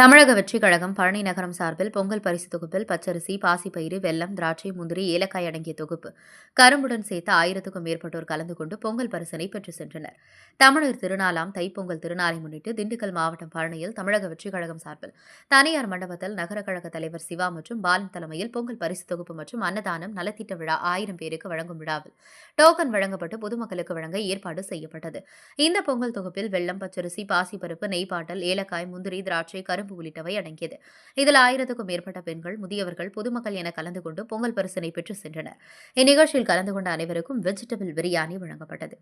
தமிழக வெற்றிக் கழகம் பழனி நகரம் சார்பில் பொங்கல் பரிசு தொகுப்பில் பச்சரிசி, பாசிப்பயிறு, வெல்லம், திராட்சை, முந்திரி, ஏலக்காய் அடங்கிய தொகுப்பு கரும்புடன் சேர்த்து 1000க்கும் மேற்பட்டோர் கலந்து கொண்டு பொங்கல் பரிசினை பெற்று சென்றனர். தமிழர் திருநாளாம் தைப்பொங்கல் திருநாளை முன்னிட்டு திண்டுக்கல் மாவட்டம் பழனியில் தமிழக வெற்றிக் கழகம் சார்பில் தனியார் மண்டபத்தில் நகர கழக தலைவர் சிவா மற்றும் பாலன் தலைமையில் பொங்கல் பரிசு தொகுப்பு மற்றும் அன்னதானம் நலத்திட்ட விழா 1000 பேருக்கு வழங்கும் விழாவில் டோக்கன் வழங்கப்பட்டு பொதுமக்களுக்கு வழங்க ஏற்பாடு செய்யப்பட்டது. இந்த பொங்கல் தொகுப்பில் வெல்லம், பச்சரிசி, பாசிப்பருப்பு, நெய்பாட்டல், ஏலக்காய், முந்திரி, திராட்சை, கரும்பு உள்ளிட்டவை அடங்கியது. இதில் 1000க்கும் மேற்பட்ட பெண்கள், முதியவர்கள், பொதுமக்கள் என கலந்து கொண்டு பொங்கல் பரிசினை பெற்று சென்றனர். இந்நிகழ்ச்சியில் கலந்து கொண்ட அனைவருக்கும் வெஜிடபிள் பிரியாணி வழங்கப்பட்டது.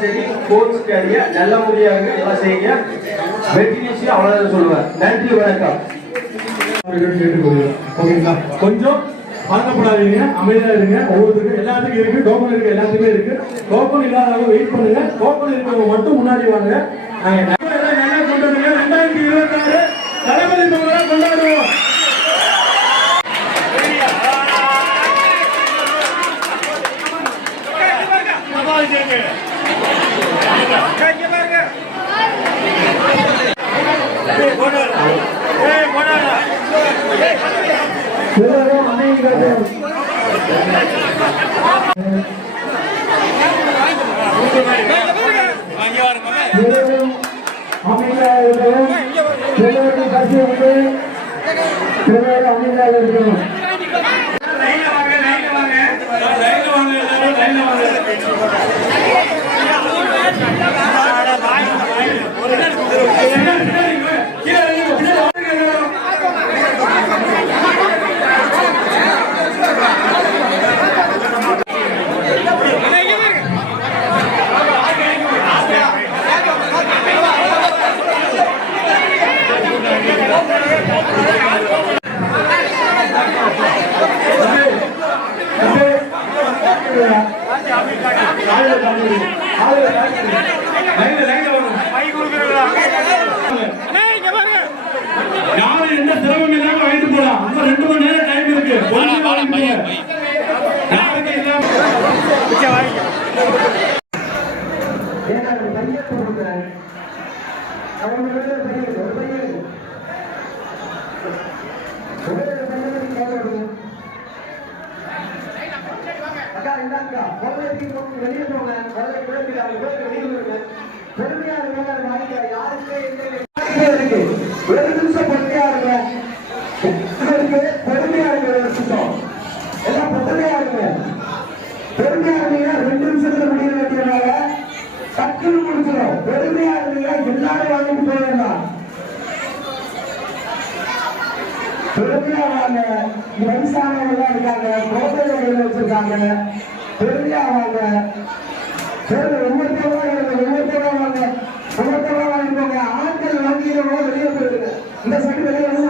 சரி, கோர்ஸ் கேரிய நல்ல முடியாக எல்லாம் செய்யுங்க. வெற்றி நிச்சயம் அவ்வளவுதான் சொல்லுவேன். நன்றி, வணக்கம். ஓகேங்களா, கொஞ்சம் பழக்கப்படாதீங்க, அமைதியா இருங்க. ஒவ்வொருத்தருக்கும் எல்லாத்துக்கும் இருக்கு, டோக்கன் இருக்கு, எல்லாத்துக்குமே இருக்கு. டோக்கன் இல்லாதவங்க வெயிட் பண்ணுங்க. டோக்கன் இருக்கிறவங்க மட்டும் முன்னாடி வாங்க. நாங்க நல்லா கொண்டாடுங்க. 2026 தளபதி பொங்கலை கொண்டாடுவோம். யாரும் எந்த சிரமம் இல்லாம வாங்கிட்டு போலாம். 2 மணி நேரம் டைம் இருக்கு. வெளியே போங்க. ஒரு நிமிஷம் பொறுமையா இருங்க. பொறுமையா இருங்க. எல்லாம் பொறுமையா இருங்க. பொறுமையா இருந்தீங்கன்னா 2 நிமிஷத்துல முடிய வேண்டியனால டக்குன்னு முடிச்சிடும். பொறுமையா இருந்தீங்க, எல்லாரும் வாங்கிட்டு போயிடலாம். பொறுமையா வாங்க. வயசானவங்க இருக்காங்க, குழந்தைகள் வச்சிருக்காங்க. பொறுமையா வாங்க. ஒவ்வொருத்தவங்க வாங்க. ஒவ்வொருத்தவங்க வாங்கிக்கோங்க. ஆட்கள் வாங்கிக்கிறவங்க வெளியே போயிடுங்க. இந்த சைடு வெளியே வந்து